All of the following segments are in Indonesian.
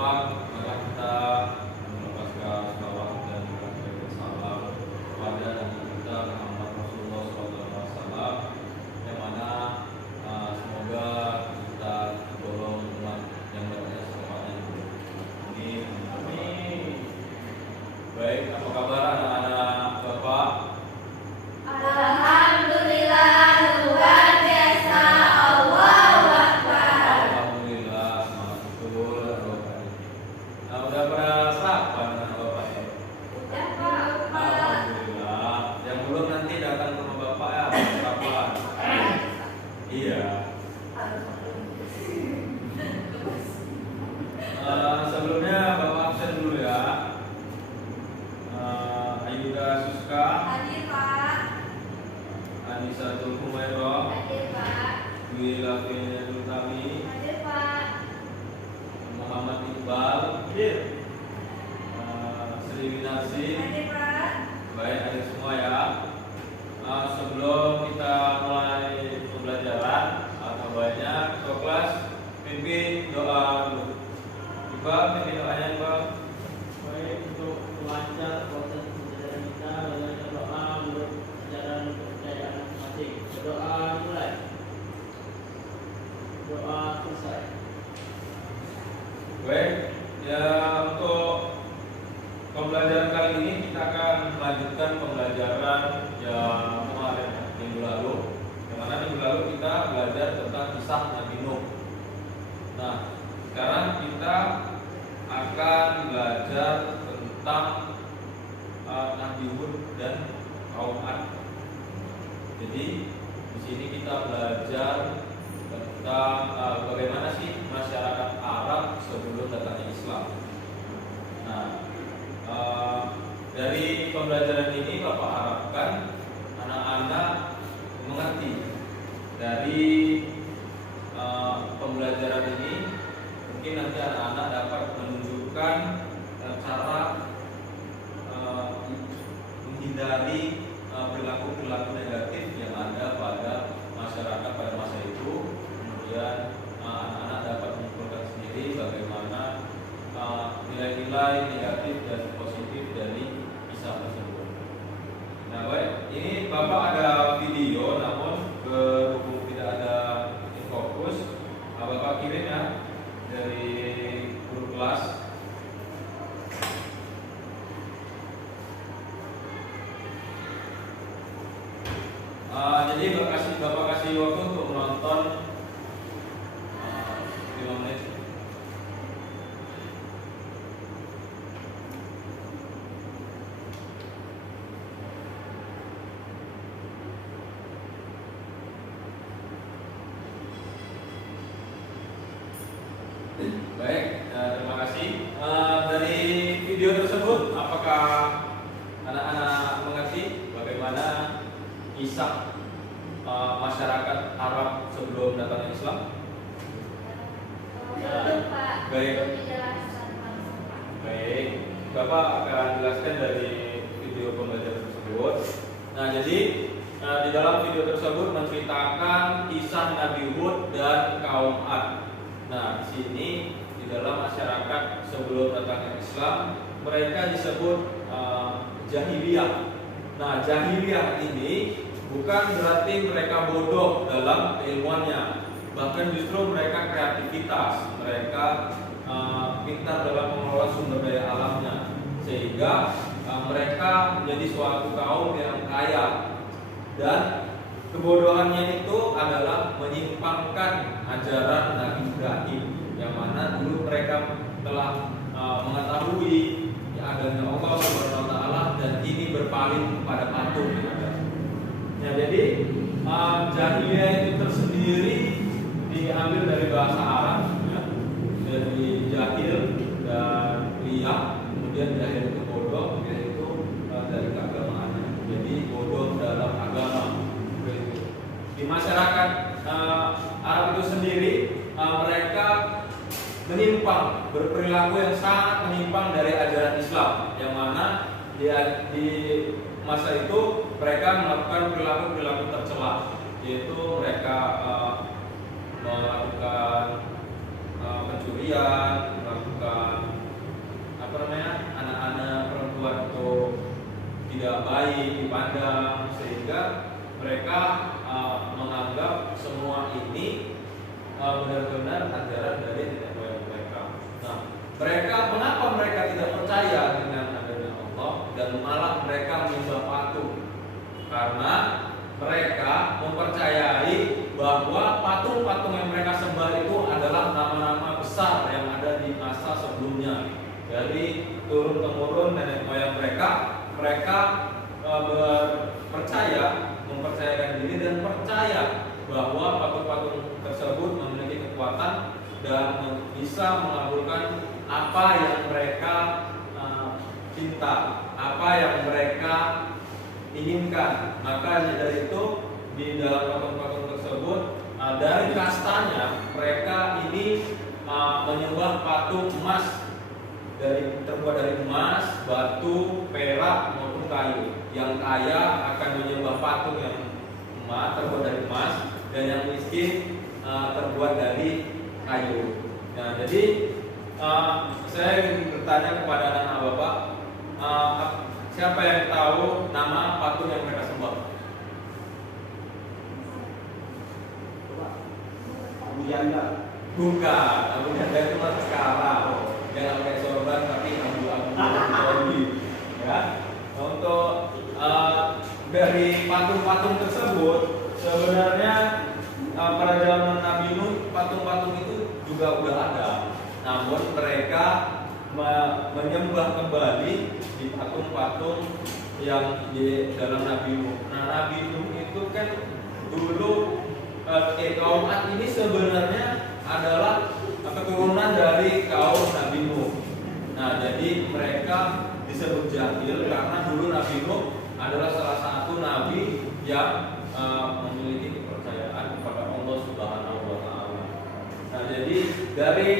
depan maka kita melepaskan salawat dan salam kepada Nabi kita Muhammad Rasulullah SAW, yang mana semoga kita tergolong umat yang berada selamatnya. Amin. Amin. Baik, apa kabar anak-anak Bapak? Alhamdulillah, luar biasa. Allahu Akbar. Alhamdulillah, semangat betul. Nah, udah pada sarapan anak Bapak ya? Udah Pak. Alhamdulillah. Yang belum nanti datang ke rumah Bapak ya, sarapan. Iya. Sebelumnya Bapak absen dulu ya. Ayuda Suska, Hadir Pak. Anissa Tulkumairo, Hadir Pak. Dwi Lafina Dutami, Hadir Pak. Muhammad Iqbal, Sri Winarsi. Hadir Pak. Baik, ada semua ya. Sebelum kita mulai pembelajaran atau banyak ke kelas, pimpin doa dulu. Iqbal, pimpin doanya Iqbal. Baik, untuk lancar proses pembelajaran kita, banyaknya doa menurut ajaran kepercayaan masing-masing. Doa mulai. Doa selesai. Baik, ya untuk pembelajaran kali ini kita akan melanjutkan pembelajaran yang kemarin minggu lalu. Yang mana minggu lalu kita belajar tentang kisah Nabi Nuh. Nah, sekarang kita akan belajar tentang Nabi Hud dan kaum Ad. Jadi di sini kita belajar tentang bagaimana sih masyarakat Arab sebelum datangnya Islam. Nah, dari pembelajaran ini Bapak harapkan anak-anak mengerti dari pembelajaran ini. Mungkin nanti anak-anak dapat menunjukkan cara menghindari perilaku-perilaku negatif yang ada pada masyarakat pada masa itu. Kemudian anak-anak dapat mengumpulkan sendiri bagaimana nilai-nilai negatif dan positif dari kisah tersebut. Nah, baik, ini Bapak ada video, namun berhubung tidak ada in fokus, Bapak kirim ya dari grup kelas. Jadi Bapak kasih waktu untuk menonton 5 menit. Baik, terima kasih. Dari video tersebut, apakah anak-anak mengerti bagaimana kisah masyarakat Arab sebelum datangnya Islam? Belum Pak. Baik. Belum dijelaskan langsung Pak. Baik, Bapak akan jelaskan dari video pembelajaran tersebut. Nah, jadi di dalam video tersebut menceritakan kisah Nabi Hud dan kaum Ad. Nah, di sini di dalam masyarakat sebelum datangnya Islam, mereka disebut jahiliyah. Nah, jahiliyah ini bukan berarti mereka bodoh dalam keilmuannya, bahkan justru mereka kreativitas, mereka pintar dalam mengelola sumber daya alamnya, sehingga mereka menjadi suatu kaum yang kaya. Dan kebodohannya itu adalah menyimpangkan ajaran Nabi Ibrahim, yang mana dulu mereka telah mengetahui adanya Allah Subhanahu wa taala dan ini berpaling kepada patung yang ada. Ya, jadi jahiliyah itu tersendiri diambil dari bahasa Arab, ya, dari jahil dan liyah, kemudian jahil itu bodoh, yaitu dari keagamaannya. Jadi bodoh dalam agama. Di masyarakat Arab itu sendiri mereka menyimpang, berperilaku yang sangat menyimpang dari ajaran Islam, yang mana di masa itu mereka melakukan perilaku-perilaku tercela, yaitu mereka melakukan pencurian, melakukan memperlakukan anak-anak perempuan itu tidak baik dipandang, sehingga mereka menganggap semua ini benar-benar ajaran dari nenek moyang mereka. Nah, mengapa mereka tidak percaya dengan adanya Allah dan malah mereka menyembah patung? Karena mereka mempercayai bahwa patung-patung yang mereka sembah itu adalah nama-nama besar yang ada di masa sebelumnya. Dari turun temurun nenek moyang mereka mempercayakan diri dan percaya bahwa patung-patung tersebut memiliki kekuatan dan bisa mengabulkan apa yang mereka cinta, apa yang mereka inginkan. Maka dari itu di dalam patung-patung tersebut dari kastanya mereka ini menyembah patung emas, terbuat dari emas, batu, perak maupun kayu. Yang kaya akan menyembah patung yang emas, terbuat dari emas, dan yang miskin terbuat dari kayu. Nah, jadi saya ingin bertanya kepada anak bapak, siapa yang tahu nama patung yang mereka sembah? Abu Janda. Bukan, Abu Janda itu masih sekarang. Jangan pakai sorban tapi Abu ya. Untuk dari patung-patung tersebut sebenarnya pada zaman Nabi Nuh patung-patung itu juga udah ada. Namun mereka menyembah kembali di patung-patung yang di dalam Nabi Nuh. Nah, Nabi Nuh itu kan dulu kaum Ad ini sebenarnya adalah keturunan dari kaum Nabi Nuh. Nah, jadi mereka disebut jahil karena dulu Nabi Nuh adalah salah satu nabi yang memiliki kepercayaan kepada Allah Subhanahu wa taala. Nah, jadi dari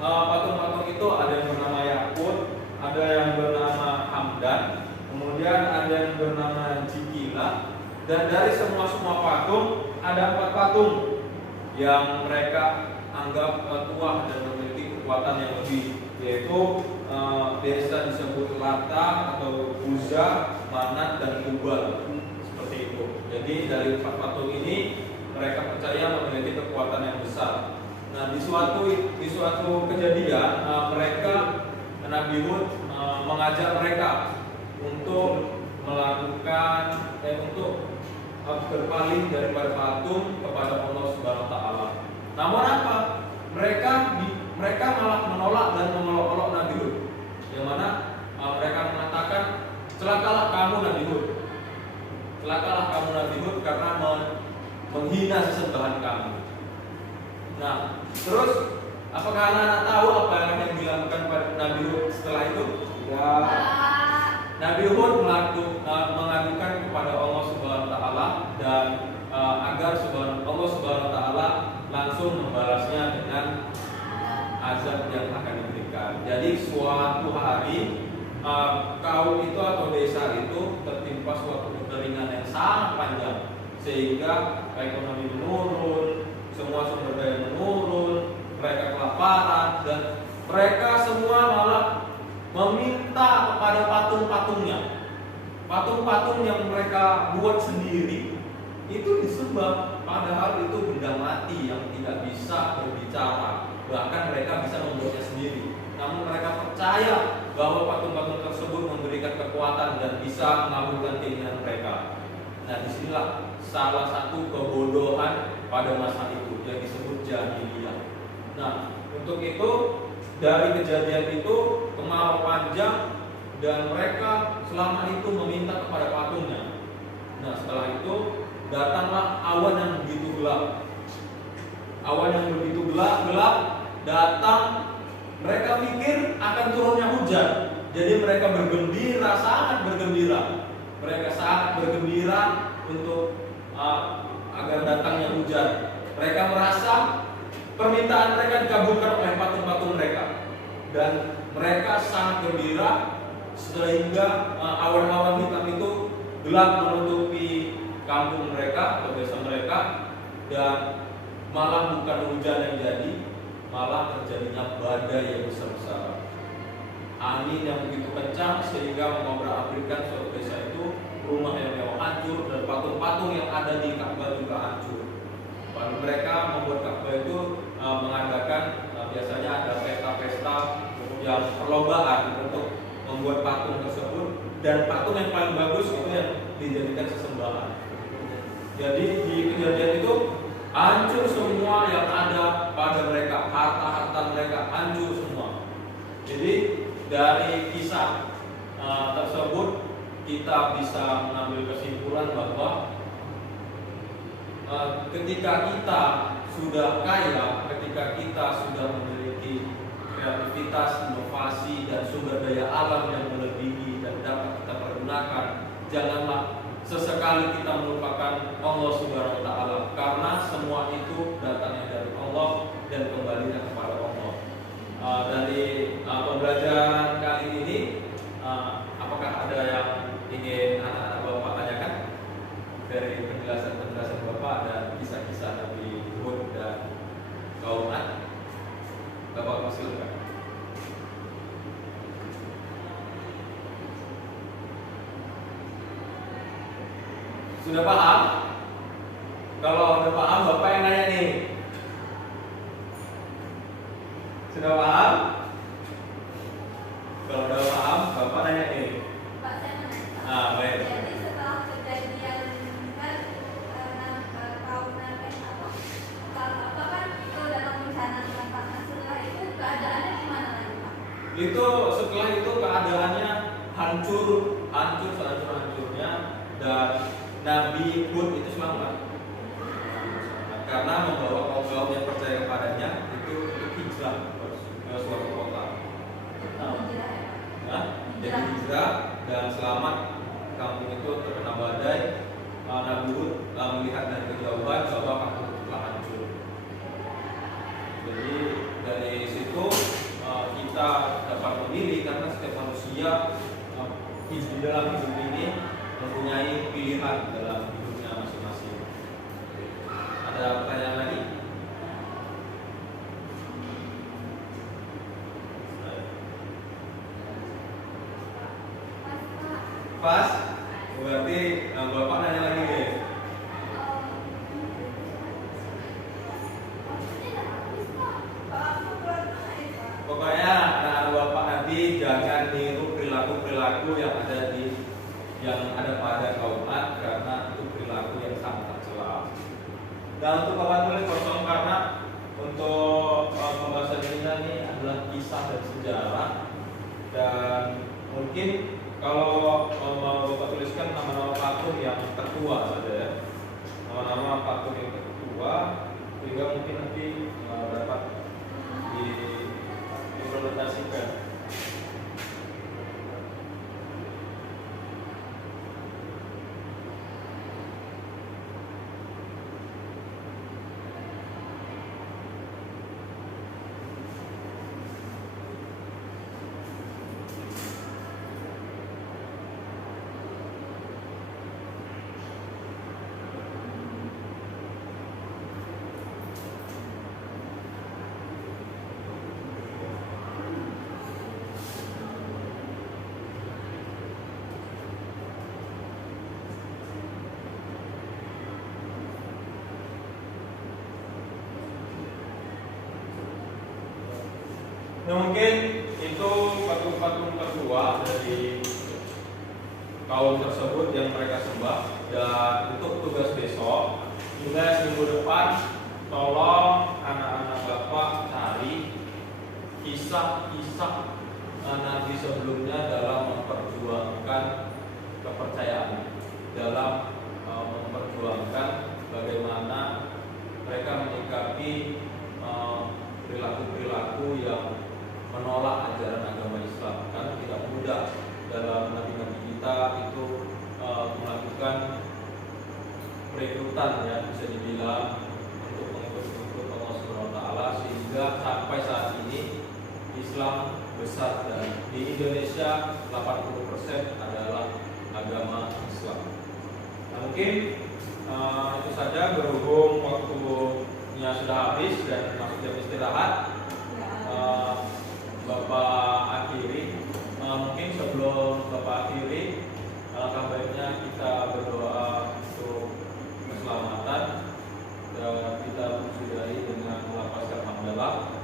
patung-patung itu ada yang bernama Yakut, ada yang bernama Hamdan, kemudian ada yang bernama Jikila, dan dari semua patung ada 4 patung yang mereka anggap tua dan memiliki kekuatan yang lebih, yaitu biasa disebut Lata atau Uzza, Manat, dan Hubal, seperti itu. Jadi dari 4 patung ini mereka percaya memiliki kekuatan yang besar. Nah, di suatu kejadian Nabi Hud mengajak mereka untuk melakukan untuk berpaling daripada patung kepada Allah Subhanahu wa taala. Namun apa? Mereka malah menolak dan mengolok-olok Nabi Hud. Yang mana mereka mengatakan, celakalah kamu Nabi Hud. Celakalah kamu Nabi Hud karena menghina sesembahan kamu. Nah, terus apakah anak-anak tahu apa yang dilakukan pada Nabi Hud setelah itu? Ya. Nabi Hud mengadukan kepada Allah Subhanahu wa taala dan agar Allah Subhanahu wa taala langsung membalasnya dengan azab yang akan diberikan. Jadi suatu hari kaum itu atau desa itu tertimpa suatu kekeringan yang sangat panjang, sehingga ekonomi menurun, semua sumber daya menurun, mereka kelaparan, dan mereka semua malah meminta kepada patung-patungnya. Patung-patung yang mereka buat sendiri itu disembah, padahal itu benda mati yang tidak bisa berbicara. Bahkan mereka bisa membuatnya sendiri. Namun mereka percaya bahwa patung-patung tersebut memberikan kekuatan dan bisa mengabulkan keinginan mereka. Nah, disinilah salah satu kebodohan pada masa itu yang disebut jahiliyah. Nah, untuk itu dari kejadian itu kemarau panjang dan mereka selama itu meminta kepada patungnya. Nah, setelah itu datanglah awan yang begitu gelap. Awan yang begitu gelap datang. Mereka pikir akan turunnya hujan. Jadi mereka bergembira, sangat bergembira. Mereka sangat bergembira untuk agar datangnya hujan. Mereka merasa permintaan mereka dikabulkan oleh patung-patung mereka, dan mereka sangat gembira sehingga awan-awan hitam itu gelap menutupi kampung mereka atau desa mereka, dan malah bukan hujan yang jadi, malah terjadinya badai yang besar-besaran. Angin yang begitu kencang sehingga mengobrak-abritkan suatu desa itu, rumah yang mewah hancur dan patung-patung yang ada di Ka'bah juga hancur. Lalu mereka membuat Ka'bah itu mengadakan biasanya ada pesta-pesta yang perlombaan untuk membuat patung tersebut, dan patung yang paling bagus itu yang dijadikan sesembahan. Jadi di kejadian itu hancur semua yang ada pada mereka, harta-harta mereka hancur semua. Jadi dari kisah tersebut kita bisa mengambil kesimpulan bahwa ketika kita sudah kaya, ketika kita sudah memiliki kreativitas, inovasi, dan sumber daya alam yang melebihi dan dapat kita pergunakan, janganlah sesekali kita melupakan Allah Subhanahu wa Ta'ala, karena semua itu datangnya dari Allah dan kembalinya kepada Allah. Dari pembelajaran kali ini, apakah ada yang ingin anak-anak Bapak tanyakan dari penjelasan-penjelasan Bapak dan kisah-kisah Nabi Hud dan kaum Ad? Bapak silakan. Sudah paham? Kalau udah paham, Bapak yang nanya nih. Sudah paham? Kalau udah paham, Bapak nanya nih. Pak, saya mau nanya. Baik. Jadi setelah kejadian kan kaum Nabi apa kan itu datang bencana dengan Pak. Nah, setelah itu keadaannya gimana lagi Pak? Itu setelah itu keadaannya hancur sehancur-hancurnya, dan Nabi Hud itu selamat karena membawa kaum yang percaya kepadanya itu hijrah ke suatu kota. Hijrah ya, Pak? Jadi hijrah dan selamat. Kampung itu terkena badai. Nabi Hud melihat dari kejauhan bahwa kampung itu telah hancur. Jadi dari situ kita dapat memilih, karena setiap manusia di dalam hidup ini mempunyai pilihan dalam hidupnya masing-masing. Ada pertanyaan lagi? Pas? Berarti Bapak nanya lagi nih. Pokoknya anak Bapak nanti jangan niru perilaku-perilaku yang ada pada kaum Ad, karena itu perilaku yang sangat tercela. Dan untuk papan tulis kosong, karena untuk pembahasan ini adalah kisah dan sejarah, dan mungkin kalau mau Bapak tuliskan nama-nama patung yang tertua saja ya, nama-nama patung yang tertua, sehingga mungkin nanti dapat diimplementasikan. Nah, mungkin itu patung-patung tertua dari kaum tersebut yang mereka sembah. Dan untuk tugas besok, hingga minggu depan, tolong anak-anak Bapak cari kisah-kisah Nabi sebelumnya dalam memperjuangkan kepercayaan, dalam memperjuangkan bagaimana mereka menyikapi perilaku-perilaku yang menolak ajaran agama Islam. Karena tidak mudah dalam nabi-nabi kita itu melakukan perekrutan, ya bisa dibilang, untuk mengikut Allah Subhanahu wa Ta'ala, sehingga sampai saat ini Islam besar, dan di Indonesia 80% adalah agama Islam. Nah, mungkin itu saja, berhubung waktunya sudah habis dan masuk jam istirahat. Bapak akhiri. Mungkin sebelum Bapak akhiri, alangkah baiknya kita berdoa untuk keselamatan dan kita bersudahi dengan melapaskan hamdalah.